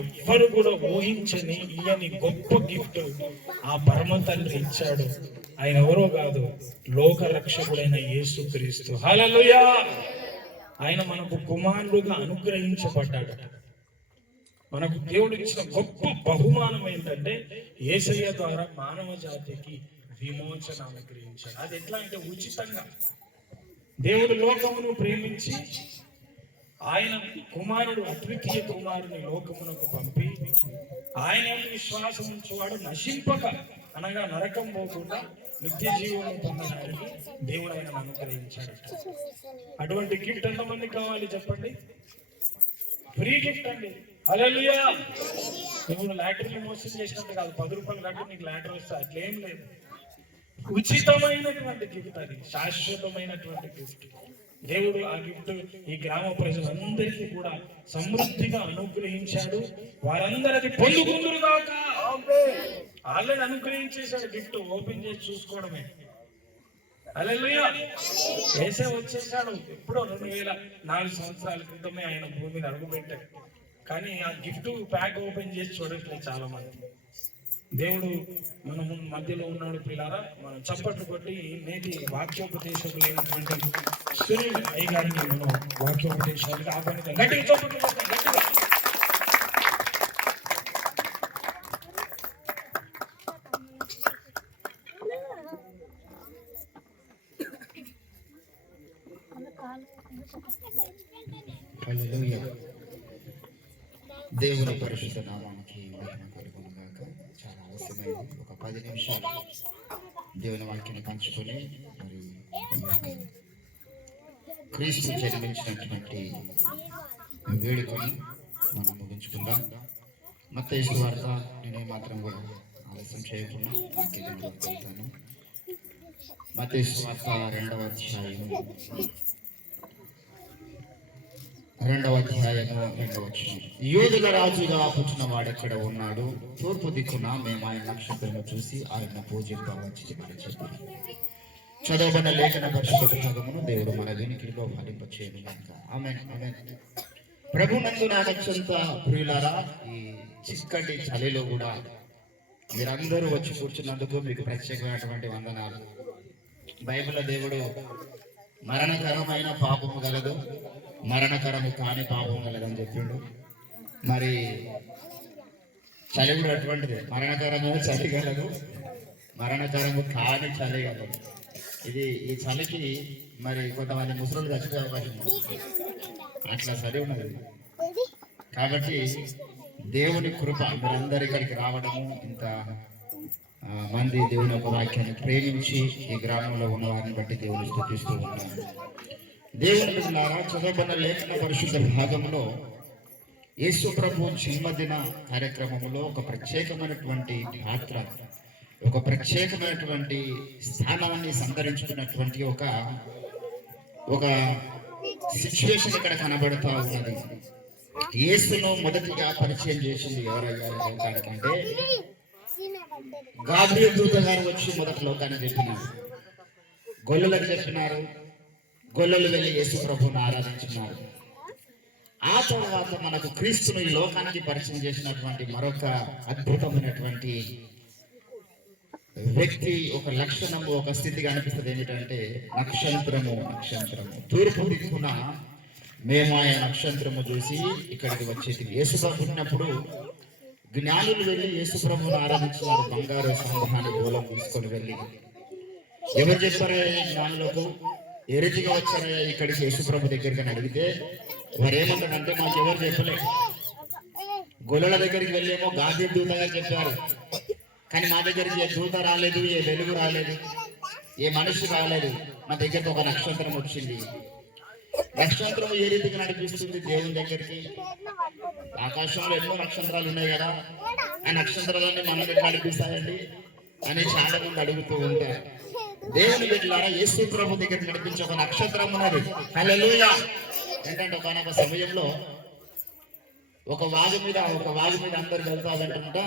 ఎవ్వరు కూడా ఊహించని ఇయని గొప్ప గిఫ్ట్ ఆ పరమ తండ్రి ఇచ్చాడు. ఆయన ఎవరో కాదు, లోక రక్షకుడైన యేసుక్రీస్తు. హల్లెలూయా! ఆయన మనకు కుమారుడుగా అనుగ్రహించబడ్డాడు. మనకు దేవుడు ఇచ్చిన గొప్ప బహుమానం ఏంటంటే యేసయ్య ద్వారా మానవ జాతికి విమోచన అనుగ్రహించాడు. అది ఎట్లా అంటే ఉచితంగా. దేవుడు లోకమును ప్రేమించి ఆయన కుమారుడు, అద్వితీయ కుమారుని లోకమునకు పంపి ఆయన విశ్వాసం ఉంచేవాడు నశింపక, అనగా నరకం పోకుండా నిత్య జీవనం పొందడానికి దేవుడు ఆయన అనుగ్రహించాడు. అటువంటి గిఫ్ట్ ఎంతమంది కావాలి చెప్పండి? ఫ్రీ గిఫ్ట్ అండి. హల్లెలూయా! నువ్వు లాటరీని మోసం చేసినట్టు కాదు, 10 రూపాయలు కట్టి నీకు లాటరీ వస్తే అట్లేం లేదు. ఉచితమైనటువంటి గిఫ్ట్, అది శాశ్వతమైనటువంటి గిఫ్ట్. దేవుడు ఆ గిఫ్ట్ ఈ గ్రామ ప్రజలందరికీ కూడా సమృద్ధిగా అనుగ్రహించాడు. వారందరిది పొందుకుందురు దాకా ఆల్రెడీ అనుగ్రహించేశాడు. గిఫ్ట్ ఓపెన్ చేసి చూసుకోవడమే. హల్లెలూయా! యేసే వచ్చేసాడు. ఎప్పుడో 2004 సంవత్సరాల క్రితమే ఆయన భూమి మీద అడుగుపెట్టాడు. కానీ ఆ గిఫ్ట్ ప్యాక్ ఓపెన్ చేసి చూడట్లేదు చాలా మంది. దేవుడు మన మధ్యలో ఉన్నాడు. పిల్లారా, మనం చప్పట్లు కొట్టి నేటి వాక్యోపదేశకులైనటువంటి సునీల్ అయ్య గారిని మనం వాక్యోపదేశానికి ఆహ్వానిద్దాం. గట్టిగా చప్పట్లు కొట్టాం, గట్టిగా. హల్లెలూయా! దేవుని పరిశుద్ధ నామానికి మహిమ కలుగును గాక. చాలా అవసరమైంది ఒక 10 నిమిషాలు దేవుని వాక్యాన్ని పంచుకొని మరి క్రీస్తు జన్మించినటువంటి వేడుకొని మనం ముగించుకుందాం. మత్తయి సువార్త, నేనే మాత్రం కూడా ఆలస్యం చేయకుండా వెళ్తాను. మత్తయి సువార్త 2వ అధ్యాయం 2వ వచనం. యూదుల రాజుగా పుట్టిన వాడెక్కడ ఉన్నాడు? తూర్పు దిక్కున మేము ఆయన నక్షత్రము చూసి ఆయన పూజింపవచ్చుమని చెప్పారు. చదవబడిన లేఖన పరిశుద్ధ భాగమును దేవుడు మన వెనుకలో ఫలింపచేయను గాక. ఆమేన్, ఆమేన్. ప్రభునందు నా అత్యంత ప్రియులారా, ఈ చిక్కటి చలిలో కూడా మీరందరూ వచ్చి కూర్చున్నందుకు మీకు ప్రత్యేకమైనటువంటి వందనాలు. బైబిల్లో దేవుడు మరణకరమైన పాపము గలదు, మరణకరము కాని పాపం కలదని చెప్పిండు. మరి చలి కూడా అటువంటిది. మరణకరమైన చలి కలదు, మరణకరము కాని చలి కలదు. ఈ చలికి మరి కొంతమంది ముసలు చచ్చిపోయే అవకాశం ఉంది. అట్లా చలి ఉన్నది. కాబట్టి దేవుని కృప, మీరందరూ ఇక్కడికి రావడము, ఇంత మంది దేవుని ఒక వాక్యాన్ని ప్రేమించి ఈ గ్రామంలో ఉన్న వారిని బట్టి దేవుని స్తుతిస్తూ ఉంటారు. దేవుని బిడ్డలారా, చదవబడిన లేఖన పరిశుద్ధ భాగంలో యేసు ప్రభు జన్మదిన కార్యక్రమంలో ఒక ప్రత్యేకమైనటువంటి పాత్ర, ఒక ప్రత్యేకమైనటువంటి స్థానాన్ని సంతరించుకున్నటువంటి ఒక సిచ్యువేషన్ ఇక్కడ కనబడుతూ ఉన్నది. యేసును మొదటిగా పరిచయం చేసింది ఎవరయ్యారు లోకానికంటే గాబ్రియల్ దూత గారు వచ్చి మొదటి లోకాన్ని చెప్పినారు. గొల్లలకు చెప్పినారు. గొల్లలు వెళ్ళి యేసు ప్రభువును ఆరాధించున్నారు. ఆ తర్వాత మనకు క్రీస్తును ఈ లోకానికి పరిచయం చేసినటువంటి మరొక అద్భుతమైనటువంటి వ్యక్తి, ఒక లక్షణము, ఒక స్థితిగా అనిపిస్తుంది. ఏమిటంటే నక్షత్రము. తూర్పు దిక్కున మేము ఆయన నక్షత్రము చూసి ఇక్కడికి వచ్చేది. యేసు ప్రభు పుట్టినప్పుడు జ్ఞానులు వెళ్ళి యేసు ప్రభువును ఆరాధించినారు. బంగారు సంఘాన్ని గోళం తీసుకొని వెళ్ళి ఎవరు చెప్పారా జ్ఞానులకు? ఏ రీతిగా వచ్చారయ్యా ఇక్కడికి యేసు ప్రభు దగ్గరికి అని అడిగితే వారు ఏమంటారంటే, మాకు ఎవరు చెప్పలేదు. గొల్లల దగ్గరికి వెళ్ళేమో గాబ్రియల్ దూత గారు చెప్పారు, కానీ మా దగ్గరికి ఏ దూత రాలేదు, ఏ వెలుగు రాలేదు, ఏ మనిషి రాలేదు. మా దగ్గరికి ఒక నక్షత్రం వచ్చింది. నక్షత్రం ఏ రీతిగా నడిపిస్తుంది దేవుని దగ్గరికి? ఆకాశంలో ఎన్నో నక్షత్రాలు ఉన్నాయి కదా, ఆ నక్షత్రాలన్నీ మన దగ్గర నడిపిస్తాయండి అని చాలా మంది అడుగుతూ ఉంటారు. దేవుని బిడ్డలారా, యేసు ప్రభు దగ్గర నడిపించే ఒక నక్షత్రం ఉన్నది. హల్లెలూయా! ఏంటంటే ఒకనొక సమయంలో ఒక వాగు మీద అందరు వెళ్తా వెంటనే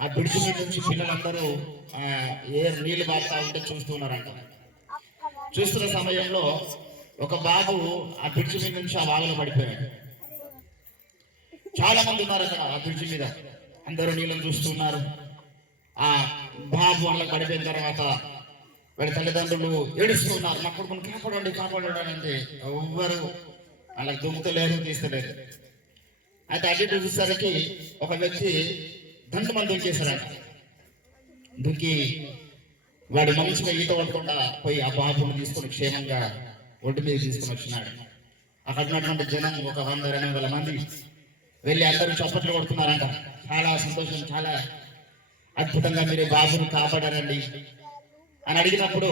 ఆ బ్రిడ్జ్ మీద నుంచి పిల్లలందరూ నీళ్లు పారుతా ఉంటే చూస్తున్నారంట. చూస్తున్న సమయంలో ఒక బాబు ఆ బ్రిడ్జ్ మీద నుంచి ఆ వాగులో పడిపోయాడు. చాలా మంది ఉన్నారు అక్కడ ఆ బ్రిడ్జి మీద. అందరూ నీళ్ళని చూస్తున్నారు. ఆ బాబు వాళ్ళకి పడిపోయిన తర్వాత వాళ్ళ తల్లిదండ్రులు ఏడుస్తున్నారు, మా కొడుకుని కాపాడండి కాపాడండి అంటే ఎవ్వరు వాళ్ళకి దుమ్ముతలేరు, తీస్తలేరు. అయితే అడ్డు చూసేసరికి ఒక వ్యక్తి దండు మంది దూకేశాడంట. దుక్కి వాడు మంచిగా ఈత పడకుండా పోయి ఆ బాబుని తీసుకొని క్షేమంగా ఒడ్డు మీద తీసుకొని వచ్చినాడు. అక్కడ ఉన్నటువంటి జనం ఒక 100-200 మంది వెళ్ళి అందరూ చప్పట్లు కొడుతున్నారంట. చాలా సంతోషం, చాలా అద్భుతంగా మీరు బాబుని కాపాడారండి అని అడిగినప్పుడు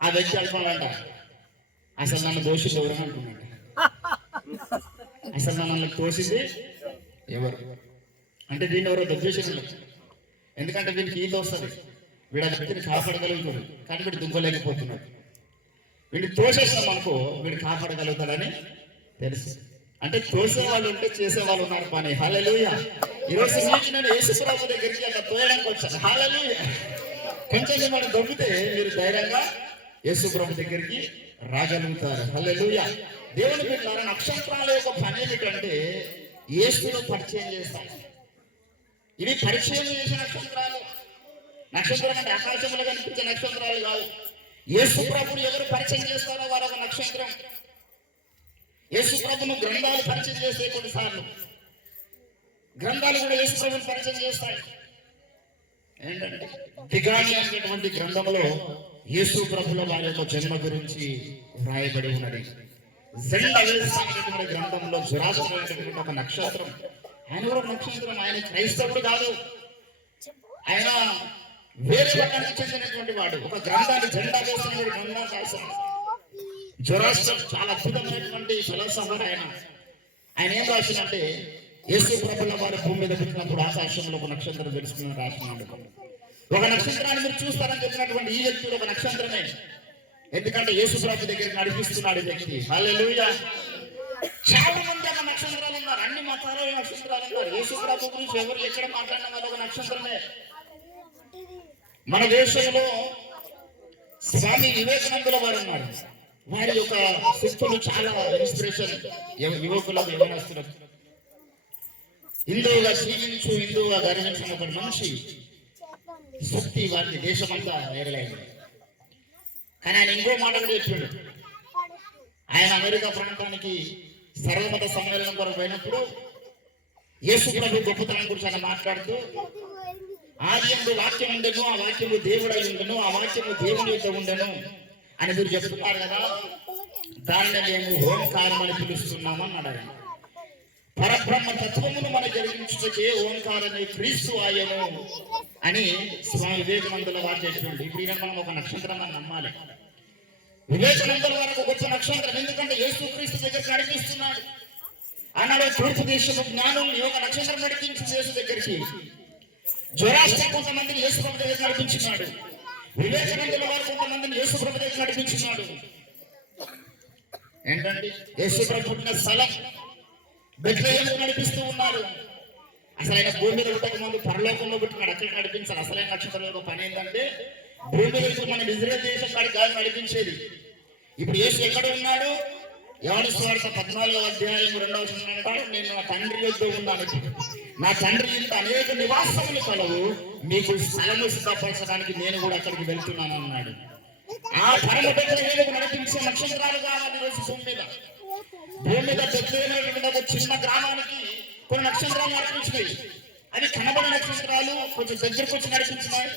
ఆ వ్యక్తి అనుకున్నాడంట, అసలు నన్ను దోషులు ఎవరని అనుకున్నాడు. అసలు నన్ను తోసింది ఎవరు అంటే దీన్ని ఎవరో దొద్దేశం. ఎందుకంటే వీడికి ఈత వస్తుంది, వీడు ఆ వ్యక్తిని కాపాడగలుగుతాడు, కానీ వీడు దుంగలేకపోతున్నాడు. వీడిని తోసేస్తాం అనుకో వీడు కాపాడగలుగుతాడని తెలుసు. అంటే తోసే వాళ్ళు ఉంటే చేసే వాళ్ళు ఉన్నారు పని. హల్లెలూయా. ఈరోజు మీకు నేను యేసుప్రభు దగ్గరికి అట్లా తోయడానికి వచ్చాను. హల్లెలూయా. కొంచెం మనం దొబ్బితే మీరు ధైర్యంగా యేసుప్రభు దగ్గరికి రాగలుగుతారు. హల్లెలూయా. దేవుని బిడ్డలారా, నక్షత్రాల యొక్క పని ఏమిటంటే యేసును పరిచయం చేస్తాయి. ఇవి పరిచయం చేసే నక్షత్రాలు. నక్షత్రం అంటే ఆకాశంలో కనిపించే నక్షత్రాలు కాదు. యేసు ప్రభుని ఎవరు పరిచయం చేస్తారో వారు ఒక నక్షత్రం. యేసు ప్రభును గ్రంథాలు పరిచయం చేస్తే కొన్నిసార్లు గ్రంథాలు కూడా యేసు ప్రభుని పరిచయం చేస్తాయి. ఏంటంటే దిగాని అనేటువంటి గ్రంథంలో యేసు ప్రభుల వారి యొక్క జన్మ గురించి వ్రాయబడి ఉన్నది. అనేటువంటి గ్రంథంలో జురాస్ట్రో అనేటువంటి ఒక నక్షత్రం, ఆయన కూడా నక్షత్రం. ఆయన క్రైస్తవుడు కాదు, ఆయన వేరే వర్గానికి చెందినటువంటి వాడు. ఒక గ్రంథాన్ని జెండా వేసిన గ్రంథాన్ని రాశాడు. జొరాస్ట్రో చాలా అద్భుతమైనటువంటి ఫిలాసఫర్ ఆయన. ఆయన ఏం రాసిందంటే యేసు ప్రభుల వారి భూమి మీద పుట్టినప్పుడు ఆకాశంలో ఒక నక్షత్రం తెలుసుకుని రాసినాడు. ఒక నక్షత్రాన్ని మీరు చూస్తారని చెప్పినటువంటి ఈ వ్యక్తి ఒక నక్షత్రమే. ఎందుకంటే యేసు ప్రభు దగ్గరికి నడిపిస్తున్నాడు ఈ వ్యక్తి. హల్లెలూయా. చాలా మంది ఒక నక్షత్రాలు ఉన్నారు, అన్ని మతాల నక్షత్రాలు ఉన్నారు. యేసు ప్రభు గురించి ఎవరు ఎక్కడ మాట్లాడిన వాళ్ళు ఒక నక్షత్రమే. మన దేశంలో స్వామి వివేకానందుల వారు ఉన్నారు. వారి యొక్క శక్తులు చాలా ఇన్స్పిరేషన్ యువకులకు యవనస్తులకు. హిందువుగా జీవించు, హిందువుగా గర్వించిన ఒక మనిషి శక్తి వారికి దేశమంతా ఎరలైంది. కానీ ఆయన ఇంకో మాట కూడా చెప్పాడు. ఆయన అమెరికా ప్రాంతానికి సర్వమత సమ్మేళనం కొరకు పోయినప్పుడు యేసు ప్రభు గొప్పతనం గురించి ఆయన మాట్లాడుతూ, ఆది యందు వాక్యం ఉండెను, ఆ వాక్యము దేవుడై ఉండెను, ఆ వాక్యము దేవుని యొక్క ఉండెను అని మీరు చెప్తున్నారు కదా, దానిని మేము ఓంకారం అని పిలుస్తున్నాము అన్నాడు ఆయన. పరబ్రహ్మ తత్వమును మన జరిగించుటకే ఓంకారమే క్రీస్తు ఆయను అని స్వామి వివేకానందుల వారు చెప్పండి. ఇప్పుడు మనం ఒక నక్షత్రం అని నమ్మాలి. వివేకానందుల వారికి గొప్ప నక్షత్రం, ఎందుకంటే యేసు క్రీస్తు దగ్గరికి నడిపిస్తున్నాడు. అన్నాడు తూర్పు దేశము జ్ఞానుల్ని ఒక నక్షత్రం నడిపించింది యేసు దగ్గరికి. జొరాస్ట్రో కొంతమందిని యేసు ప్రభు దగ్గర నడిపించినాడు. వివేకానందుల వారు కొంతమందిని యేసు ప్రభు దగ్గర నడిపించినాడు. ఏంటండి యేసు ప్రభు పుట్టిన స్థలం బెత్లెహేము నడిపిస్తూ ఉన్నారు. అసలు ఆయన భూమి మీద పుట్టక ముందు పరలోకంలో పుట్టినాడు, అక్కడ నడిపించాలి. అసలైన నక్షత్రం యొక్క పని ఏంటంటే భూమి మీద మనం ఇజ్రాయెల్ దేశం కాడికి కాదు నడిపించేది. ఇప్పుడు యేసు ఎక్కడ ఉన్నాడు? యోహాను సువార్త 14వ అధ్యాయం 2వ వచనం అంటాడు, నేను నా తండ్రి యొద్ద ఉన్నాను, నా తండ్రి ఇంత అనేక నివాసములు కలవు, మీకు స్థలము సిద్ధపరచడానికి నేను కూడా అక్కడికి వెళ్తున్నాను అన్నాడు. ఆ పరమ బెత్లెహేముకు నడిపించే నక్షత్రాలు కావాలి రోజు భూమి మీద. భూమి మీద బెత్లెహేము ఒక చిన్న గ్రామానికి కొన్ని నక్షత్రాలు నడిపించినాయి. అవి కనబడే నక్షత్రాలు, కొంచెం దగ్గరకు వచ్చి నడిపించినాయి,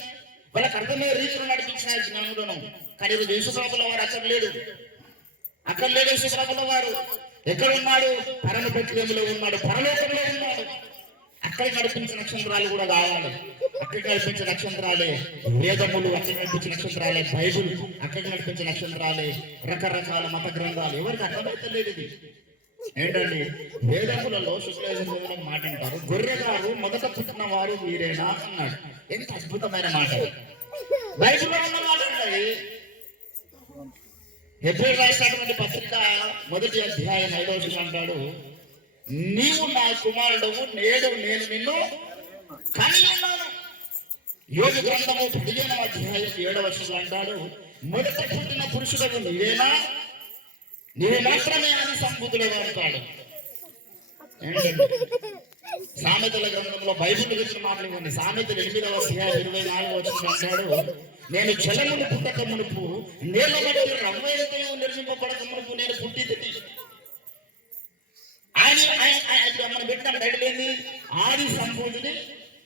వాళ్ళకి అర్థమయ్యే రీతిలో నడిపించినాయి జ్ఞానులను. కానీ ఈరోజు యేసుప్రభుల వారు అక్కడ లేడు. యేసుప్రభుల వారు ఎక్కడ ఉన్నాడు? పరమ బెత్లెహేములో ఉన్నాడు, పరలోకంలో ఉన్నాడు. అక్కడికి నడిపించిన నక్షత్రాలు కూడా కావాలి. అక్కడికి నడిపించిన నక్షత్రాలే వేదములు, అక్కడికి నడిపించిన నక్షత్రాలే బైబుల్, అక్కడికి నడిపించిన నక్షత్రాలే రకరకాల మత గ్రంథాలు. ఎవరికి అర్థమైతలేదు ఇది. ఏంటండి వేదములలో శుక్లయజుర్వేదంలో మాట అంటారు, గొర్రెగారు మొదట పుట్టిన వారు వీరేనా అన్నాడు. ఎంత అద్భుతమైన మాట బైబిల్లో ఉన్న మాట అండి. హెబ్రీయులకు రాసినటువంటి పత్రిక 1వ అధ్యాయం 5వ వచనం అంటాడు, నీవు నా కుమారుడవు, నేడు నేను నిన్ను కని ఉన్నాను. యోగు గ్రంథము 15వ అధ్యాయం 7వ వచనం అంటాడు, మొదట పుట్టిన పురుషుడవు నీవేనా, నీవు మాత్రమే అని సంబుద్ధుడేవా అంటాడు. ఏంటండి సామెతల గ్రంథంలో బైబిల్ గురించి మాటలు ఇవ్వండి. సామెతలు 8వ అధ్యాయం 24వ వచనం అంటాడు, నేను జలమును పుట్టక మునుపు నేల బట్టి రవ్వైనతయు నిర్మింపబడక మునుపు నేను పుట్టితిని. ఆయన మనం పెట్టిన టైటిల్ ఏంది? ఆది సంబోధుని.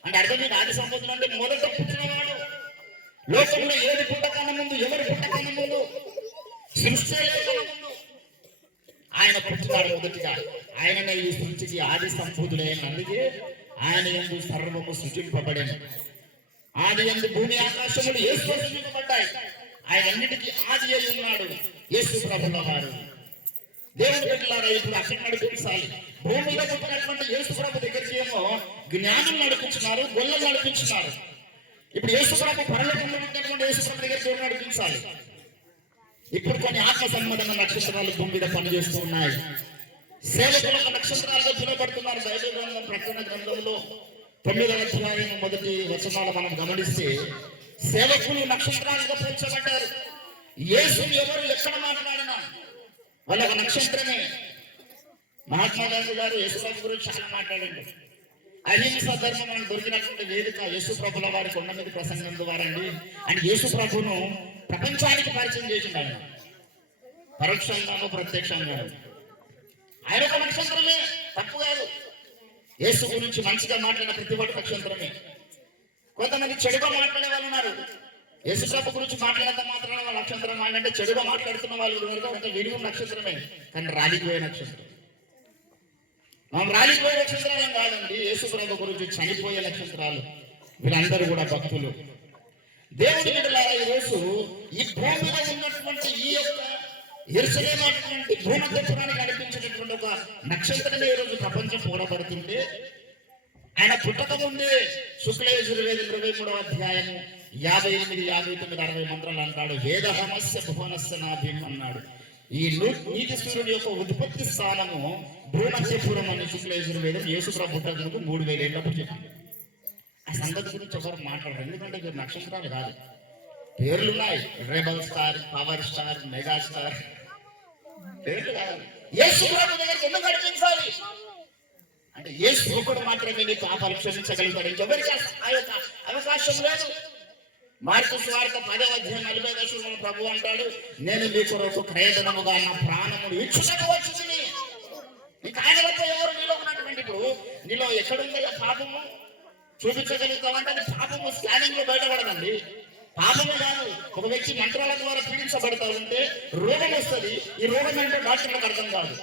అంటే అర్థం ఏంటి? ఆది సంబోధుని అంటే మొదట పుట్టినవాడు. లోకంలో ఏది పుట్టకన్నా ముందు, ఎవరు పుట్టకన్నా ముందు, సృష్టి ముందు ఆయన పుట్టినాడు మొదటిగా. ఆయననే ఈ సృష్టికి ఆది సంబోధుడైన. అందుకే ఆయన యందు సర్వము సృజింపబడేది. ఆది యందు భూమి ఆకాశములు యేసు సృజింపబడ్డాయి. ఆయన అన్నిటికీ ఆది అయి ఉన్నాడు యేసు ప్రభుల వారు. దేవుడు బిడ్డలారా, ఇప్పుడు అక్కడ నడిపించాలి. భూమిలో పుట్టినటువంటి యేసు ప్రభు దగ్గరికి ఏమో జ్ఞానం నడిపించినారు, గొల్లలు నడిపించినారు. ఇప్పుడు యేసు ప్రభు పరలోకంలో పుట్టినటువంటి యేసు ప్రభు దగ్గరికి ఎవరు నడిపించాలి? ఇప్పుడు కొన్ని ఆత్మ సంబంధమైన నక్షత్రాలు భూమి మీద పనిచేస్తూ ఉన్నాయి. సేవకులకు నక్షత్రాలుగా పిలువబడుతున్నారు. బైబిల్ గ్రంథం ప్రకటన గ్రంథంలో 9వ అధ్యాయం మొదటి వచనాలు మనం గమనిస్తే సేవకులు నక్షత్రాలుగా పోల్చబడ్డారు. యేసుని ఎవరు ఎక్కడ మాట్లాడినా వాళ్ళ నక్షత్రమే. మహాత్మా గాంధీ గారు యేసుప్రభు గురించి చాలా మాట్లాడండి. అహింస ధర్మం మనకు దొరికినటువంటి వేదిక యేసు ప్రభుల వారి కొండ మీద ప్రసంగం ద్వారండి. అని యేసు ప్రభును ప్రపంచానికి పరిచయం చేసిండు. ఆయన పరోక్షంగానూ ప్రత్యక్షంగాను ఆయన ఒక నక్షత్రమే, తప్పు కాదు. యేసు గురించి మంచిగా మాట్లాడిన ప్రతి ఒక్క నక్షత్రమే. కొంతమంది చెడుగా మాట్లాడే వాళ్ళు ఉన్నారు. యేసు ప్రభు గురించి మాట్లాడినంత మాత్రాన వాళ్ళ నక్షత్రం అంటే చెడుగా మాట్లాడుతున్న వాళ్ళు ఉన్నారు. విడుగు నక్షత్రమే, కానీ రాలిపోయే నక్షత్రం. మనం రాలిపోయే నక్షత్రాలు కాదండి, యేసు ప్రభు గురించి చనిపోయే నక్షత్రాలు. వీళ్ళందరూ కూడా భక్తులు. దేవుడి బిడ్డలారా, ఈరోజు ఈ భూమిలో ఉన్నటువంటి ఈ యొక్క యెరూషలేమునటువంటి భూమధ్యపురాన్ని నడిపించేటటువంటి ఒక నక్షత్రమే ఈరోజు ప్రపంచం పోడబడుతుంటే, ఆయన పుట్టక ముందే శుక్లయజుర్వేదం 23వ అధ్యాయము 58, 59, 60 మంత్రాలు అంటాడు. వేదహమస్య భువనస్య నాభిం అన్నాడు. ఈ నీతి సూర్యుని యొక్క ఉత్పత్తి స్థానము భూమధ్యపురం అని శుక్లయజుర్వేదం యేసు ప్రభు పుట్టక 3000 ఏళ్ళప్పుడు చెప్పింది. ఆ సంగతి గురించి ఎవరు మాట్లాడరు. ఎందుకంటే ఇవి నక్షత్రాలు కాదు, పేర్లున్నాయి. Rebel star, power star, mega star, పేర్లు కాదు. యేసు ప్రభు దగ్గరికి ఎందుకు నడిపించాలి అంటే యేసు ఒకడు మాత్రమే నీ పాపాలు క్షమించగలుగుతాడు. ఇంకెవరికి ఆ యొక్క అవకాశం లేదు. మార్కు సువార్త 10వ అధ్యాయం 40వ వచనంలో ప్రభు అంటాడు, నేను మీ కొరకు క్రయధనముగా నా ప్రాణమును ఇచ్చుటకు వచ్చింది. నీకు ఆయన వద్ద ఎవరు నీలో ఉన్నటువంటి, ఇప్పుడు నీలో ఎక్కడుంది పాపము చూపించగలుగుతామంటే అది పాపము స్కానింగ్ లో బయటపడదండి. పాపమే కాదు, ఒక వ్యక్తి మంత్రాల ద్వారా పీడించబడతా ఉంటే రోగం వస్తుంది. ఈ రోగం అంటే డాక్టర్లకు అర్థం కాదు,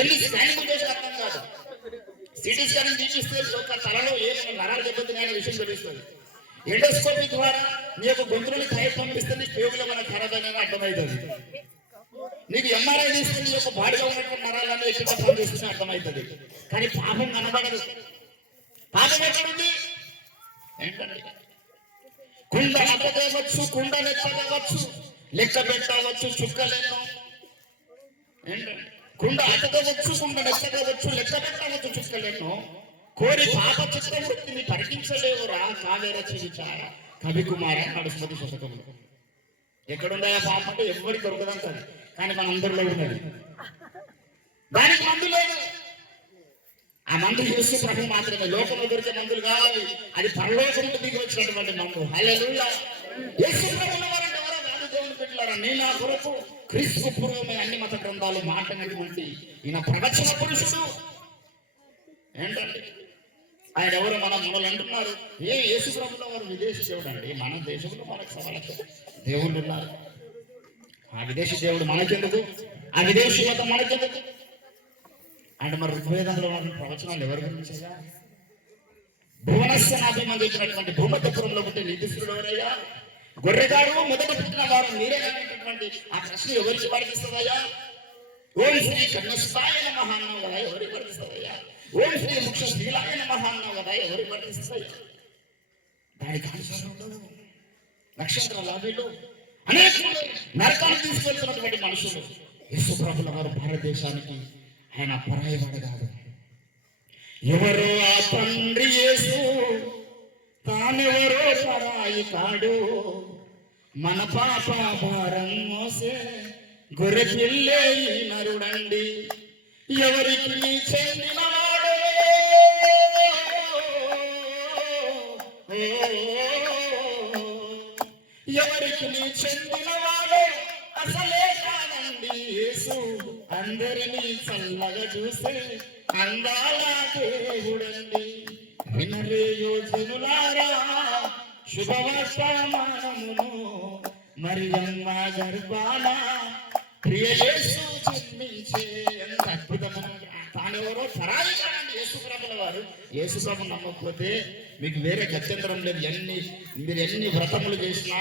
ఎన్ని స్కానింగ్ చేసి అర్థం కాదు. సిటీ స్కానింగ్ తీపిస్తే ఒక తలలో ఏమైనా నరాలు దెబ్బతినే విషయం తెలుస్తుంది. ఎండోస్కోపీ ద్వారా నీ యొక్క గొంతులని టైప్ పంపిస్తే నీ పేగులు మన ఖరాబ్ అయినా అర్థమవుతుంది. నీకు ఎంఆర్ఐ తీస్తే నీ యొక్క బాడీలో ఉన్నటువంటి నరాలన్నీ ఎక్కువ పనిచేస్తే అర్థమవుతుంది. కానీ పాపం కనబడదు. పాపం ఎక్కడుంది ఏంటండి? కుండ అట్టదేవచ్చు, కుండ లెక్కవచ్చు, లెక్క పెట్టవచ్చు, చుక్కలేను. ఏంటండి? కుండ అట్టదేవచ్చు, కుండ లెక్కవచ్చు, లెక్క పెట్టవచ్చు, చుక్కలేను. కోరి పాప చిత్తవృత్తిని పరికించలేవురా కావేర చిరుచారా కవి కుమార నడుస్తుంది శతకంలో. ఎక్కడుందా పాప అంటే ఎవరికి దొరకదంటది, కానీ మన అందరిలో ఉన్నది. దానికి మందు లేదు. ఆ మందు యేసు ప్రభు మాత్రమే. లోకంలో దొరికే మందులు కావాలి, అది పరలోకం నుండి దిగి వచ్చినటువంటి మందు. హల్లెలూయా. యేసు ప్రభువుల వారంటే ఎవరో కాదు దేవుని బిడ్డలారా. నేను నా కొరకు క్రీస్తు పూర్వమే అన్ని మత గ్రంథాలు మాట్లాడినటువంటి ఈయన ప్రవచన పురుషుడు. ఏంటండి ఆయన ఎవరు? మనల్ని అంటున్నారు యేసు ప్రభువుల వారు విదేశీ దేవుడు అండి. మన దేశంలో మనకు 1,000,000 దేవుళ్ళు ఉన్నారు. ఆ విదేశీ దేవుడు మనకెందుకు? ఆ విదేశీ మతం మనకెందుకు అంటే మరి ఋగ్వేదంలో ఉన్న ప్రవచనాలు ఎవరి గురించయ్యా? భువనస్య నాభిమం చెప్పినటువంటి భూమధ్యపురంలో పుట్టే నీతిశ్వరుడు ఎవరయ్యా? గొర్రెగాడు మొదట పుట్టిన వారు మీరే అనేటటువంటి ఆ ప్రశ్న ఎవరికి వర్తిస్తుందయ్యా? ఓం శ్రీ కన్యస్థాయ నమః అన్నావు కదా, ఎవరికి వర్తిస్తుందయ్యా? ఓం శ్రీ ముఖ్య శ్రీలాయ నమః అన్నావు కదా, ఎవరికి వర్తిస్తుందయ్యా? దానికి ఆన్సర్ ఉండదు. నక్షత్రాలు వీళ్ళు అనేక నరకాలు తీసుకెళ్తున్నటువంటి మనుషులు. యేసు ప్రభుల వారు భారతదేశానికి ఆయన పరాయవాడు కాదు. ఎవరో ఆ తండ్రి యేసు, తానెవరో పరాయి కాడు. మన పాప భారం మోసే గొర్రె పిల్లే నరుడండి. ఎవరికి చెందినవాడు అందరినీ చల్లగా చూసే అందాల దేవుడండి. వినరే యోజనులారా శుభవర్తమానమును, మరియమ్మ గర్భాన ప్రియ యేసు జన్మించే. ఎంత అద్భుతమైన తానెవరో పరాయి కాదండి యేసుప్రభుల వారు. యేసుప్రభు నమ్మకపోతే మీకు వేరే గత్యంతరం లేదు. మీరు ఎన్ని వ్రతములు చేసినా,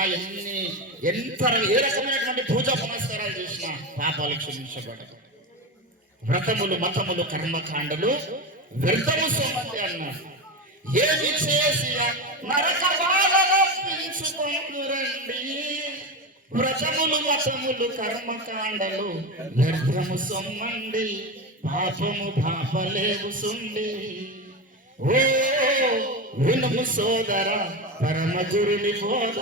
ఏ రకమైనటువంటి పూజా పునస్కారాలు చేసినా పాపాలు క్షమించబడదు. వ్రతములు, మతములు, కర్మకాండలు వ్యర్థము సోమంది అన్నారు. ఏమి చేసి నరక బాధపించుకోండి. వ్రతములు, మతములు, కర్మకాండలు వ్యర్థము సొమ్మండి. పాపము పాపలేవు సుండి. ఓ వినుము సోదర పరమ గురుని బోధ,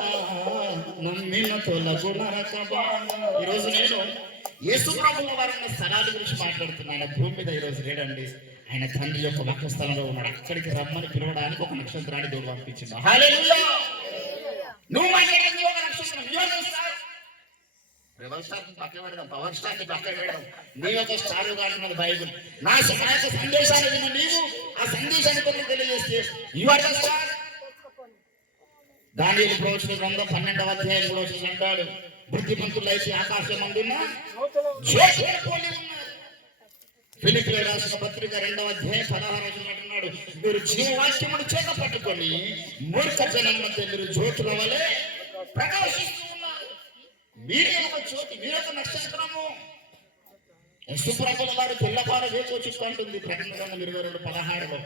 నమ్మిన తొలగు నరక బాధ. ఈరోజు నేను యేసుప్రభుల వారి స్థలాల గురించి మాట్లాడుతున్నాను. భూమి మీద ఈరోజు లేడండి. ఆయన తండ్రి యొక్క వక్షస్థలంలో ఉన్నాడు. అక్కడికి రమ్మని పిలవడానికి ఒక నక్షత్రాన్ని దేవుడు పంపించింది. హల్లెలూయా. నువ్వు మాట్లాడేది ఒక నక్షత్రం. పవర్ స్టార్ పక్కన పెడదాం. నీ యొక్క స్టార్ కాంటున్నది బైబుల్. నా యొక్క సందేశాన్ని విన్న నీవు ఆ సందేశాన్ని కొన్ని తెలియజేస్తే యు ఆర్ ద స్టార్. దానియేలు ప్రవచన గ్రంథం 12వ అధ్యాయం 3వ వచనం అంటాడు, బుద్ధిమంతులైతే ఆకాశం అందున్న జ్యోతిని పోలి ఉన్నారు. ఫిలిప్పీయులకు రాసిన పత్రిక 2వ అధ్యాయం 16వ వచనం అంటున్నాడు, మీరు జీవవాక్యమును చేత పట్టుకొని మూర్ఖ జనం మధ్య మీరు జ్యోతుల వలె ప్రకాశిస్తూ ఉన్నారు. మీరే ఒక జ్యోతి, మీరొక నక్షత్రము. యేసుప్రభుల వారు తెల్లవారు వేకొచ్చి అంటుంది ప్రకటన గ్రంథం 22:16లో.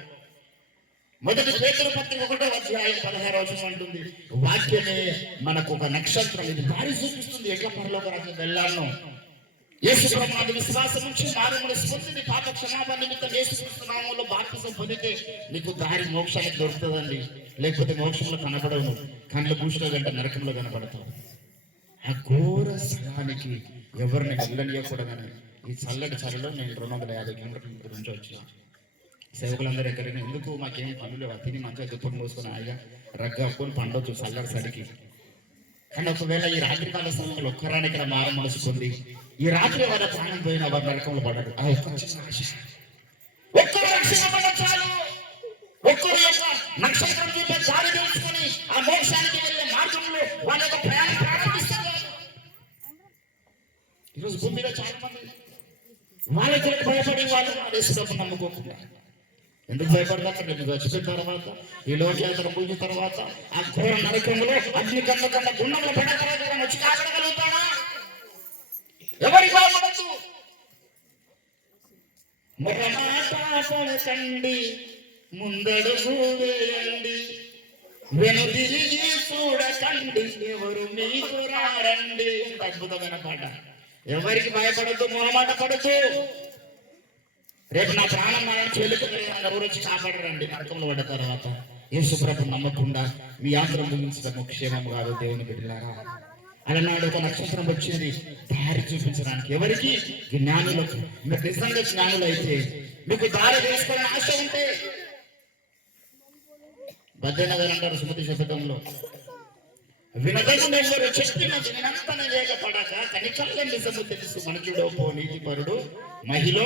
మొదటి పేతురు పత్రిక 1వ అధ్యాయం 16వ వచనం అంటుంది, వాక్యమే మనకు ఒక నక్షత్రం. ఇది దారి చూపిస్తుంది ఎట్లా పరలోక రాజ్యం వెళ్ళాలను. యేసుప్రభు విశ్వాసం నుంచి మారుమనసు పొంది పాప క్షమాపణ నిమిత్తం యేసుక్రీస్తు నామములో బాప్తిసం పొందితే నీకు దారి మోక్షానికి దొరుకుతుందండి. లేకపోతే మోక్షంలో కనపడవు, కళ్ళు పూసిన గంట నరకంలో కనపడతావు. ఆ ఘోర స్థలానికి ఎవరిని వెళ్ళనియకూడదని ఈ చల్లటి చలిలో నేను 250 కిలోమీటర్ల నుంచి వచ్చిన. సేవకులందరూ ఎక్కడైనా ఎందుకు మాకేం పనులు తిని మంచిగా దుప్పటి మోసుకొని హాయిగా రగ్గప్పుకొని పండొచ్చు చల్లటి సరికి. కానీ ఒకవేళ ఈ రాత్రికాల సమయంలో ఒక్కరాని ఇక్కడ మార మనసు పొంది ఈ రాత్రి వారి ప్రాణం పోయిన వారి నరకంలో పడరు. ఆ ఒక్కరు చాలు. ఒక్కరు యొక్క నక్షత్రం చూపే దారి తెలుసుకొని ఆ మోక్షానికి వెళ్ళే మార్గంలో వాళ్ళ యొక్క ప్రయాణం ప్రారంభిస్తారు. ఈరోజు భూమి మీద చాలా మంది వాళ్ళకి భయపడి వాళ్ళు యేసుప్రభుని నమ్ముకోకుండా. ఎందుకు భయపడతారు? నేను చచ్చిపోయిన తర్వాత ఈ లోకయాత్ర ముగిన తర్వాత ఆ ఘోర నరకంలో అగ్ని కన్న గుండంలో పడ్డ తర్వాత వచ్చి కాపాడగలుగుతాడా? ఎవరి భయపడద్దు. పడకండి, ముందడుగు వేయండి, వెనుదిరిగి చూడకండి, ఎవరు మీకు రారండి. అద్భుతమైన పాట. ఎవరికి భయపడద్దు, మొహమాట పడద్దు. రేపు నా ప్రాణం ఎవరు వచ్చి కాపాడరండి నరకంలో పడ్డ తర్వాత. యేసుప్రభు నమ్మకుండా మీ యాత్ర ముగించడం క్షేమం కాదు దేవుని బిడ్డలారా. అలనాడు ఒక నక్షత్రం వచ్చింది దారి చూపించడానికి. ఎవరికి? జ్ఞానులకు. మీరు నిజంగా జ్ఞానులు అయితే మీకు దారి తెలుసుకోవాలని ఆశ ఉంటే బద్దెనగర్ అంటారు సుమతి శతకంలో, వినదగుడు ఎవరు చెప్పినది వినంతనే లేకపడక కనికల్లం నిజము తెలుసు మనుషుడో పో నీతిపరుడు మహిళ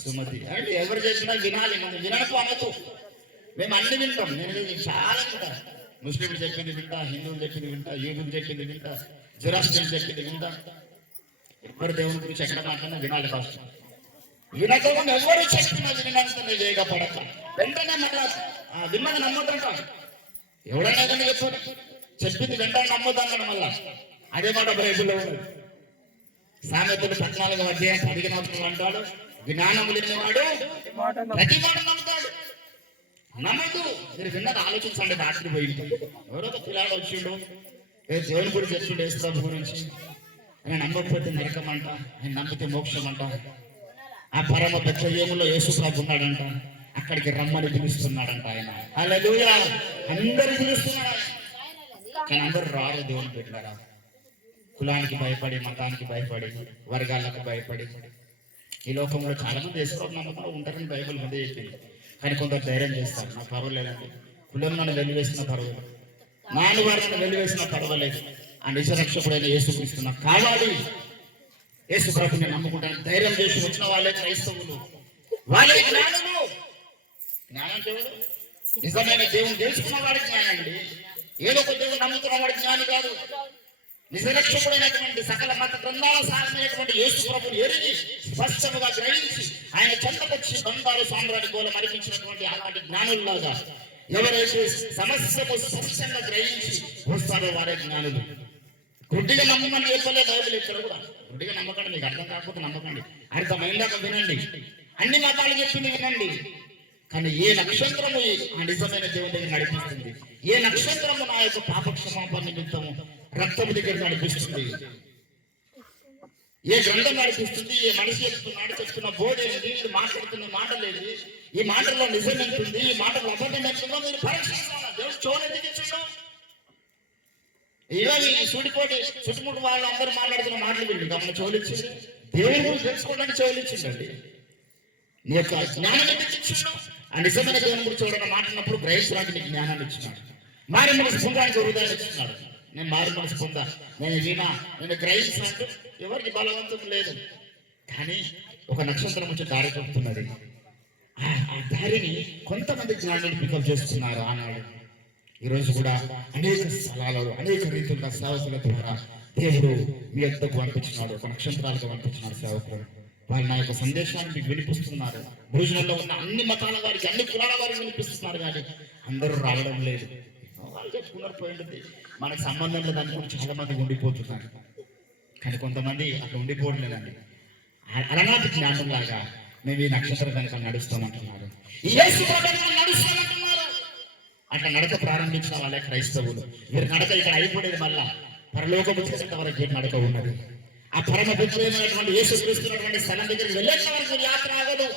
సుమతి. అంటే ఎవరు చెప్పినా వినాలి. మనం వినకు అనదు. మేము అన్ని వింటాం. నేను చాలా వింటాను. ముస్లింలు చెప్పింది వింటా, హిందువులు చెప్పింది వింటా, యూదులు చెప్పింది వింటా, జురాస్ట్రియన్ చెప్పింది వింటా. ఎవరు దేవుని గురించి ఎక్కడ మాట్లాడినా వినాలి. ఫస్ట్ వినకుండా ఎవరు చెప్పినది వినంతనే వేగపడక వెంటనే మళ్ళా విన్నది నమ్మొద్దంట. ఎవడైనా కానీ చెప్పారు చెప్పింది వెంటనే నమ్మొద్దన్నాడు. మళ్ళా అదే మాట బైబిల్లో ఉన్నది. సామెతలు 14వ అధ్యాయం 15వ వచనం అంటాడు, జ్ఞానం లేనివాడు ప్రతి మాట నమ్ముతాడు. నమ్మదు. మీరు విన్నది ఆలోచించండి. రాత్రి పోయింది ఎవరో పిల్లాడు వచ్చిండు, దేవుని గురించి చెప్పిండు యేసుప్రభు గురించి. ఆయన నమ్మకపోతే నరకమంట, ఆయన నమ్మితే మోక్షం అంట. ఆ పరమ బెత్లెహేములో యేసుప్రభు ఉన్నాడంట. అక్కడికి రమ్మని పిలుస్తున్నాడంట ఆయన. హల్లెలూయా. అందరూ పిలుస్తున్నాడు కానీ అందరూ రారు దేవుని బిడ్డలారా. కులానికి భయపడి, మతానికి భయపడి, వర్గాలకు భయపడి ఈ లోకంలో చాలా మంది యేసుప్రభు నమ్మకంలో ఉంటారని బైబిల్ ముందే చెప్పింది. కానీ కొందరు ధైర్యం చేస్తారు, నాకు పర్వాలేదండి, కులం నన్ను వెలివేసిన పర్వాలేదు, నాన్నవారు నన్ను వెలివేసిన పర్వాలేదు, ఆ నిజరక్షకుడైన యేసుక్రీస్తు నాకు కావాలి. యేసు ప్రభుని నమ్ముకుంటాను ధైర్యం చేసి వచ్చిన వాళ్ళే క్రైస్తవులు, వాళ్ళే జ్ఞానులు. జ్ఞానం దేవుడు నిజమైన దేవుని తెలుసుకున్న వాడి జ్ఞానం అండి. ఏదో ఒక దేవుడు నమ్ముతున్న వాడి జ్ఞాని కాదు. నిజరక్షకుడైనటువంటి సకల మత గ్రంథాల సారమైనటువంటి యేసు ప్రభుని ఎరిగి స్పష్టంగా గ్రహించి ఆయన చెంతకొచ్చి బంగారు సామ్రాజ్య గోళం అనిపించినటువంటి అలాంటి జ్ఞానుల్లాగా ఎవరైతే సమస్యకు స్పష్టంగా గ్రహించి వస్తారో వారే జ్ఞానులు. గుడ్డిగా నమ్మమని చెప్పలే బైబిల్ ఇక్కడ కూడా. గుడ్డిగా నమ్మకండి, మీకు అర్థం కాకపోతే నమ్మకండి, అర్థమైందాక వినండి, అన్ని మతాలు చెప్పింది వినండి. కానీ ఏ నక్షత్రము ఆ నిజమైన దేవుని దగ్గర నడిపిస్తుంది? ఏ నక్షత్రము నా యొక్క పాప క్షమాపణ నిమిత్తము రక్తము దగ్గర నడిపిస్తుంది? ఏ గ్రంథం నడిపిస్తుంది? ఏ మనిషి చెప్తున్న బోధ ఏంటి? ఇది మాట్లాడుతున్న మాటలేది? ఈ మాటల్లో నిజం ఎంతుంది? ఈ మాటలు అబద్ధం ఎంతుందో మీరు పరీక్షించాలా? దేవుడు చూడండి. ఇవన్నీ సుడిపోటి చుట్టుముట్టు వాళ్ళు అందరూ మాట్లాడుతున్న మాటలు వీళ్ళు గమని చోలిచ్చింది. దేవుని గురించి తెలుసుకోవడానికి చోలిచ్చిందండి. నీ యొక్క జ్ఞానం ఎందుకు ఇచ్చిండు? ఆ నిజమైన దేవుని గురించి చూడడం మాట్లాడినప్పుడు గ్రహించడానికి నీకు జ్ఞానాన్ని ఇచ్చినాడు. మారి మనసు పొందడానికి హృదయాన్ని ఇచ్చినాడు. నేను మారి మనసు పొందా, నేను వినా, నేను గ్రహించాలంటూ ఎవరికి బలవంతం లేదు. కానీ ఒక నక్షత్రం వచ్చి దారి చూపుతున్నది. ఆ దారిని కొంతమంది జ్ఞానాన్ని పికప్ చేస్తున్నారు ఆనాడు. ఈరోజు కూడా అనేక స్థలాలలో అనేక రీతులుగా సేవకుల ద్వారా దేవుడు మీ యొద్దకు పంపించినాడు. ఒక నక్షత్రాలకు పంపించినాడు సేవకులు. వాళ్ళు నా యొక్క సందేశాన్ని మీకు వినిపిస్తున్నారు. భోజనంలో ఉన్న అన్ని మతాల వారికి, అన్ని కులాల వారికి వినిపిస్తున్నారు. కానీ అందరూ రావడం లేదు. వాళ్ళు చెప్పుకున్నారు పోయింది. మనకు సంబంధం లేదు అనుకుని చాలా మంది ఉండిపోతున్నారు. కానీ కొంతమంది అట్లా ఉండిపోవట్లేదండి. అలనాటి జ్ఞానం లాగా మేము ఈ నక్షత్రం కనుక నడుస్తామంటున్నారు, నడుస్తామంటున్నారు. అట్లా నడక ప్రారంభించిన వాళ్ళే క్రైస్తవులు. వీరు నడక ఇక్కడ అయిపోలేదు, మళ్ళా పరలోకం వచ్చేంత వరకు నడక ఉన్నది. ఆ పరమ పుత్రుడైనటువంటి యేసు క్రీస్తున్నటువంటి స్థలం దగ్గరికి వెళ్ళేంత వరకు యాత్ర ఆగదు.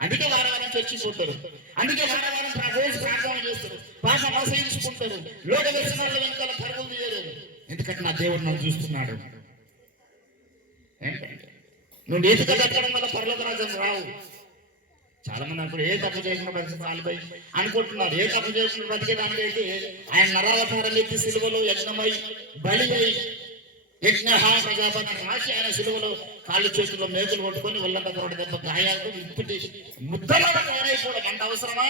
అందుకే వారం చర్చిపోతారు, అందుకే వారం రోజు ప్రార్థన చేస్తారు, భాష ఆశ్రయించుకుంటారు, లోక దర్శనాల వెనకాల పరుగులు తీయలేదు. ఎందుకంటే నా దేవుడు నన్ను చూస్తున్నాడు. ఏంటంటే నువ్వు నీతిగా బతకడం వల్ల పరలోక రాజ్యం రావు. చాలా మంది అనుకుంటారు ఏ తప్పు చేసిన బతికాలిపై అనుకుంటున్నారు. ఏ తప్పు చేసిన బతికేదానికైతే ఆయన నరావతారం ఎత్తి సిలువలో యజ్ఞమై బలి అయి యజ్ఞ ప్రజాపతి రాసి ఆయన సిలువలో కాళ్ళు చేతుల్లో మేకులు కొట్టుకొని ఒళ్ళంతా కొరడ దెబ్బ గాయాలతో ఇప్పటి ముద్దలో తయారైపోవడం అంత అవసరమా?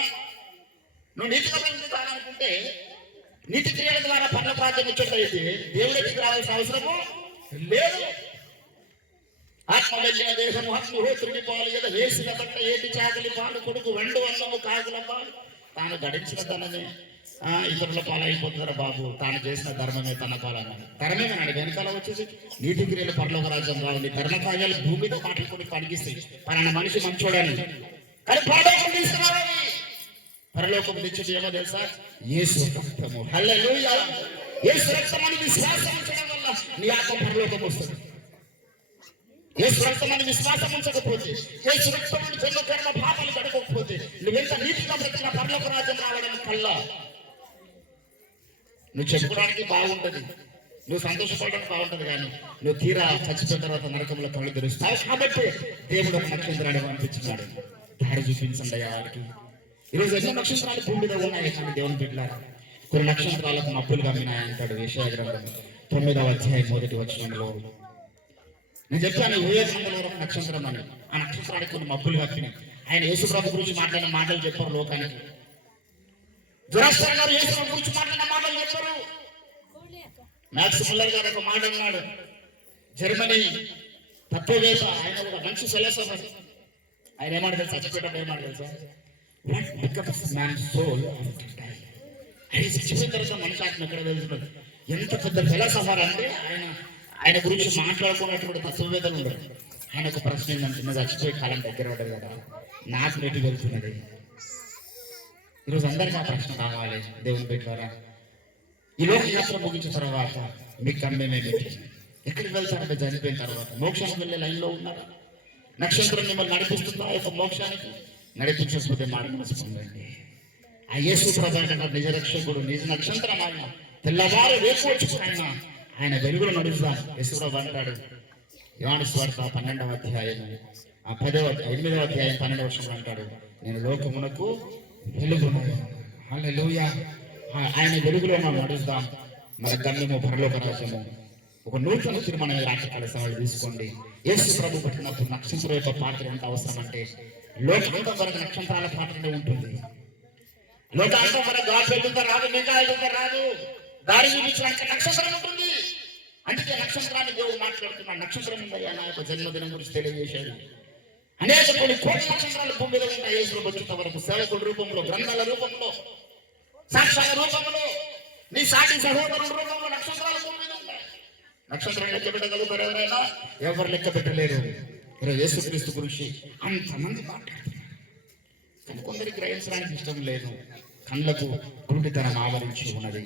నువ్వు నీతిగా బతుకుతాననుకుంటే నీతి క్రియల ద్వారా పర్లోక రాజ్యం ఇచ్చేట్లయితే దేవుడికి రావాల్సిన అవసరము లేదు. ఆత్మ వెళ్ళిన దేహము అగ్నిహోత్రుడి పాలు ఏదో వేసిన బట్ట ఏటి చాకలి పాలు కొడుకు వెండు అన్నము కాకుల పాలు. తాను గడించిన తననే ఇతరుల పాలు అయిపోతున్నారా బాబు, తాను చేసిన ధర్మమే తన పాలన్నాడు. ధర్మమేనాడు వెనకాల వచ్చేసి నీతి క్రియలు పరలోక రాజ్యం రావాలి. ధర్మకార్యాలు భూమితో మాట్లాడుకొని పలికిస్తాయి. పలానా మనిషి మంచోడని. కానీ పరలోకం తీసుకురావాలి. పరలోకం తెచ్చేది ఏమో తెలుసా? యేసు రక్తము. హల్లెలూయా. యేసు రక్తమని విశ్వాసం ఉంచడం వల్ల నీ ఆత్మ పరలోకం వస్తుంది. యేసు రక్తమని విశ్వాసం ఉంచకపోతే, యేసు రక్తమని జన్మ కర్మ పాపాలు కడగకపోతే నువ్వెంత నీతిగా బ్రతికిన పరలోక రాజ్యం రావడం కల్లా నువ్వు చెప్పుకోవడానికి బాగుంటది, నువ్వు సంతోషపడడానికి బాగుంటది. కానీ నువ్వు తీరా చచ్చిపోయిన తర్వాత నరకంలో కళ్ళు తెరుస్తావు. కాబట్టి దేవుడు ఒక నక్షత్రాన్ని పంపించినాడు. దారి చూపించండి అయ్యా వారికి. ఈరోజు ఎన్నో నక్షత్రాలు భూమి మీద ఉన్నాయి. కానీ దేవుని బిడ్డలారా కొన్ని నక్షత్రాలకు మబ్బులు కమ్మినాయంటాడు యెషయా గ్రంథం 9వ అధ్యాయం 1వ వచనంలో. నేను చెప్పాను ఊహ ఒక నక్షత్రం అని. ఆ నక్షత్రానికి కొన్ని మబ్బులు కప్పినాయి. ఆయన యేసుప్రభు గురించి మాట్లాడిన మాటలు చెప్పారు లోకానికి. జురాస్టర్ గారు యేసుప్రభు గురించి మాట్లాడిన మాటలు చెప్పారు. మ్యాక్స్ ముల్లర్ గారు ఒక మాట అన్నాడు. జర్మనీ తత్వవేత్త, ఆయన ఒక మంచి ఫిలాసఫర్. ఆయన ఏమాట తెలుసు? చచ్చిపోయేటప్పుడు ఏమాట తెలుసా? What becomes man soul after die. ఆయన చచ్చిపోయిన తర్వాత మనిషి ఆత్మ ఎక్కడ వెళ్తున్నది? ఎంత పెద్ద ఫిలాసఫర్ అంటే ఆయన గురించి మాట్లాడుకున్నటువంటి తత్వవేత్తలు ఉండరు. ఆయన ఒక ప్రశ్న ఏంటంటే, నువ్వు చచ్చిపోయే కాలం దగ్గర పడ్డది కదా, నాకు నెట్టి వెళ్తున్నది. ఈరోజు అందరికీ ఆ ప్రశ్న కావాలి. దేవుని బిడ్డలారా, ఈ లోక యాత్ర ముగించిన తర్వాత మీకు గమ్యమేమి? ఎక్కడికి వెళ్తారంటే చనిపోయిన తర్వాత మోక్షానికి వెళ్ళే లైన్లో ఉన్నారా? నక్షత్రం మిమ్మల్ని నడిపిస్తుందా ఆ యొక్క మోక్షానికి? నడిపించకపోతే మారు మనసు పొందండి. ఆ యేసు ప్రభు నిజ రక్షకుడు, నిజ నక్షత్రం. ఆయన తెల్లవారు వేసుకోవచ్చు. ఆయన వెలుగులో నడుస్తాం. యేసుప్రభు అంటాడు యోహాను సువార్త 12వ అధ్యాయం 8వ అధ్యాయం 12వ వచనంలో అంటాడు, నేను లోకమునకు వెలుగును. హల్లెలూయా. ఆయన వెలుగులో మనం నడుస్తాం. మన గమ్యము పరలోక రాజ్యము. ఒక నూతన తీర్మానం ఈ రాత్రికాల సమయంలో తీసుకోండి. యేసు ప్రభు పుట్టినప్పుడు నక్షత్రం యొక్క పాత్ర ఎంత అవసరం అంటే లోకాంతం వరకు నక్షత్రాల పాత్రనే ఉంటుంది. లోకాంతం వరకు గాలి వెళ్తుందా రాదు, మిగతా వెళ్తుందా రాదు, దారి చూపించడానికి నక్షత్రం ఉంటుంది. అందుకే నక్షత్రాన్ని దేవుడు మాట్లాడుతున్నాడు. నక్షత్రం ఉందయ్యా నా యొక్క జన్మదినం గురించి తెలియజేశాడు. అనేక కొన్ని కోట్ల నక్షత్రాలు భూమి మీద ఉంటాయి. యేసు ప్రభు వచ్చేంత వరకు సేవకుల రూపంలో, గ్రంథాల రూపంలో, సాక్షాల రూపంలో, నీ సాటి సహోదరుల రూపంలో నక్షత్రాలు భూమి మీద ఉంటాయి. నక్షత్రం లెక్క పెట్టగలుగుతారు ఎవరైనా? ఎవరు లెక్క పెట్టలేరు. యేసుక్రీస్తు గురించి అంతమంది మాట్లాడుతున్నారు. కానీ కొందరికి గ్రహించడానికి ఇష్టం లేదు. కళ్ళకు గురుడితనం ఆవరించి ఉన్నది.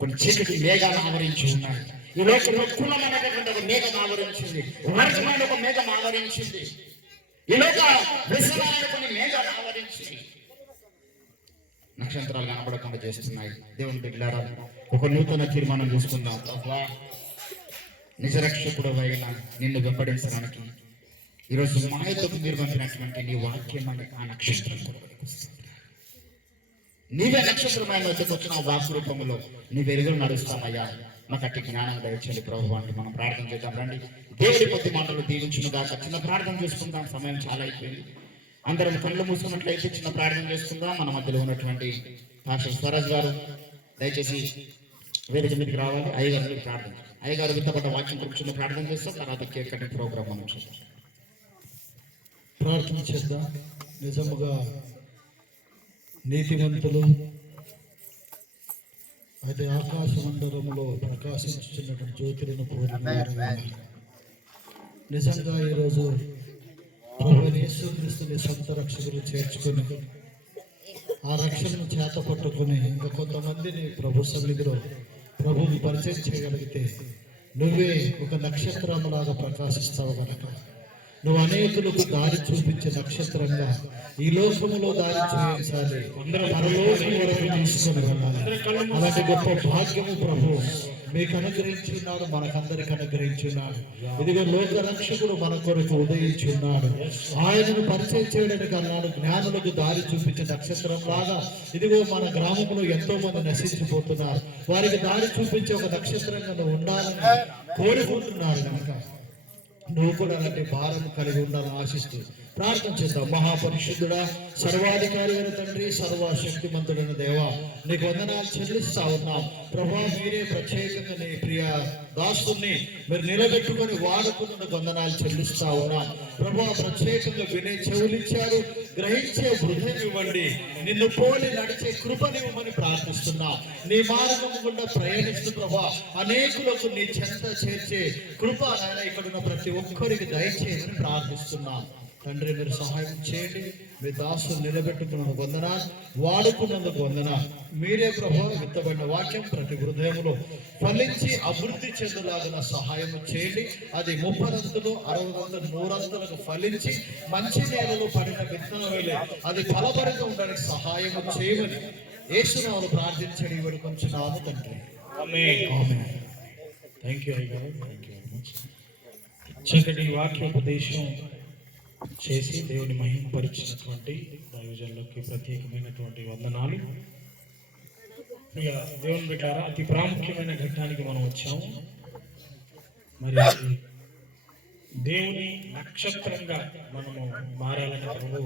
కొన్ని చీకటి మేఘాలు ఆవరించి ఉన్నాయి. ఈ లోకంలో కులమైనటువంటి ఒక మేఘం ఆవరించింది, వర్గమైన ఒక మేఘం ఆవరించింది. ఈ లోక విశ్వమైన కొన్ని మేఘాలు ఆవరించింది. నక్షత్రాలు కనబడకుండా చేస్తున్నాయి. దేవుని బిడ్డలారా, ఒక నూతన తీర్మానం తీసుకుందాం. అబ్బా, నిజరక్షకుడు అయిన నిన్ను వెంబడించడానికి ఈరోజు మాయతకు మీరు పంపినటువంటి నీ వాక్యం అనే ఆ నక్షత్రం నీవే నక్షత్రమైన వచ్చిన వాక్ రూపంలో నీ వెలుగులు నడుస్తామయ్యా. మాకు అట్టి జ్ఞానం దయచేయండి ప్రభు అంటే మనం ప్రార్థన చేద్దాం. రండి, దేవుడి కొద్ది మాటలు దీవించును గాక. చిన్న ప్రార్థన చేసుకుందాం. సమయం చాలా అయిపోయింది. అందరం కళ్ళు మూసుకున్నట్లయితే చిన్న ప్రార్థన చేసుకుందాం. మన మధ్యలో ఉన్నటువంటి పాస్టర్ స్వరాజ్ గారు దయచేసి వేరే మీదకి రావాలి. అయ్యగారు ప్రార్థన, అయ్యగారు విత్తపడ్డ వాక్యం గురించి చిన్న ప్రార్థన చేస్తాం. తర్వాత కేక్ కటింగ్ ప్రోగ్రామ్ మనం చూద్దాం. ప్రార్థన చేద్దాం. నిజముగా నీతివంతులు అయితే ఆకాశ మండలంలో ప్రకాశించుతున్నటువంటి జ్యోతులను కోరిన నిజంగా ఈరోజు ప్రభు యేసుక్రీస్తుని సొంత రక్షకులు చేర్చుకొని ఆ రక్షణను చేత పట్టుకొని ఇంకా కొంతమందిని ప్రభు సన్నిధిలో ప్రభుని పరిచయం చేయగలిగితే నువ్వే ఒక నక్షత్రంలాగా ప్రకాశిస్తావు కనుక నువ్వు అనేకులకు దారి చూపించే నక్షత్రంగా ఈ లోకములో దారి చూపించాలి, పరలోకం వరకు తీసుకొని వెళ్ళాలి. అలాంటి గొప్ప భాగ్యము ప్రభు మీకు అనుగ్రహించున్నాడు, మనకందరికి అనుగ్రహించున్నాడు. ఇదిగో లోక రక్షకుడు మన కొరకు ఉదయించున్నాడు. ఆయనను పరిచయం చేయడానికి అన్నాడు జ్ఞానులకు దారి చూపించే నక్షత్రం లాగా. ఇదిగో మన గ్రామంలో ఎంతో మంది నశించిపోతున్నారు. వారికి దారి చూపించే ఒక నక్షత్రంగా నువ్వు ఉండాలని కోరుకుంటున్నారు కనుక నువ్వు కూడా అలాంటి భారం కలిగి ఉండాలని ఆశిస్తూ ప్రార్థన చేద్దాం. మహాపరిశుద్ధుడా, సర్వాధికారి అయిన తండ్రి, సర్వశక్తిమంతుడైన దేవా, నీకు వందనాలు చెల్లిస్తా ఉన్నాం ప్రభా. మీరే ప్రత్యేకంగా నీ ప్రియ దాసుని మీరు నిలబెట్టుకొని వాడుకున్న వందనాలు చెల్లిస్తా ఉన్నాం ప్రభా. ప్రత్యేకంగా వినే చెవులిచ్చారు, గ్రహించే హృదయం ఇవ్వండి. నిన్ను పోలి నడిచే కృపనివ్వమని ప్రార్థిస్తున్నాం. నీ మార్గం గుండా ప్రయాణిస్తూ ప్రభా అనేకులకు నీ చెంత చేర్చే కృప నాయన ఇక్కడున్న ప్రతి ఒక్కరికి దయచేయమని ప్రార్థిస్తున్నాం తండ్రి. మీరు సహాయం చేయండి. మీ దాసులు నిలబెట్టుకున్నందుకు వందనాలు, వాడుకున్నందుకు వందనాలు. మీరే ప్రభావ విత్తబడిన వాక్యం ప్రతి హృదయంలో ఫలించి అభివృద్ధి చెందులాగిన సహాయం చేయండి. అది 30 60 100 ఫలించి మంచి నేలలో పడిన విత్తనం వేలే అది ఫలభరితం ఉండడానికి సహాయం చేయమని యేసునామములో ప్రార్థించండి వేడుకొంచున్నాము తండ్రి. ఆమేన్. థ్యాంక్ యూ అయ్యగారు. Thank you very much. చక్కటి వాక్యోపదేశం చేసి దేవుని మహిమపరిచినటువంటి దైవజనులకి ప్రత్యేకమైనటువంటి వందనాలు. ఇక దేవుని బిడ్డారా, అతి ప్రాముఖ్యమైన ఘట్టానికి మనం వచ్చాము. మరి దేవుని నక్షత్రంగా మనము మారాలని ప్రభు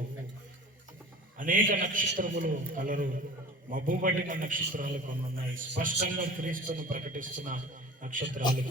అనేక నక్షత్రములు కలరు, మబ్బు పట్టిన నక్షత్రాలు కొన్ని ఉన్నాయి. స్పష్టంగా క్రీస్తును ప్రకటిస్తున్న నక్షత్రాలు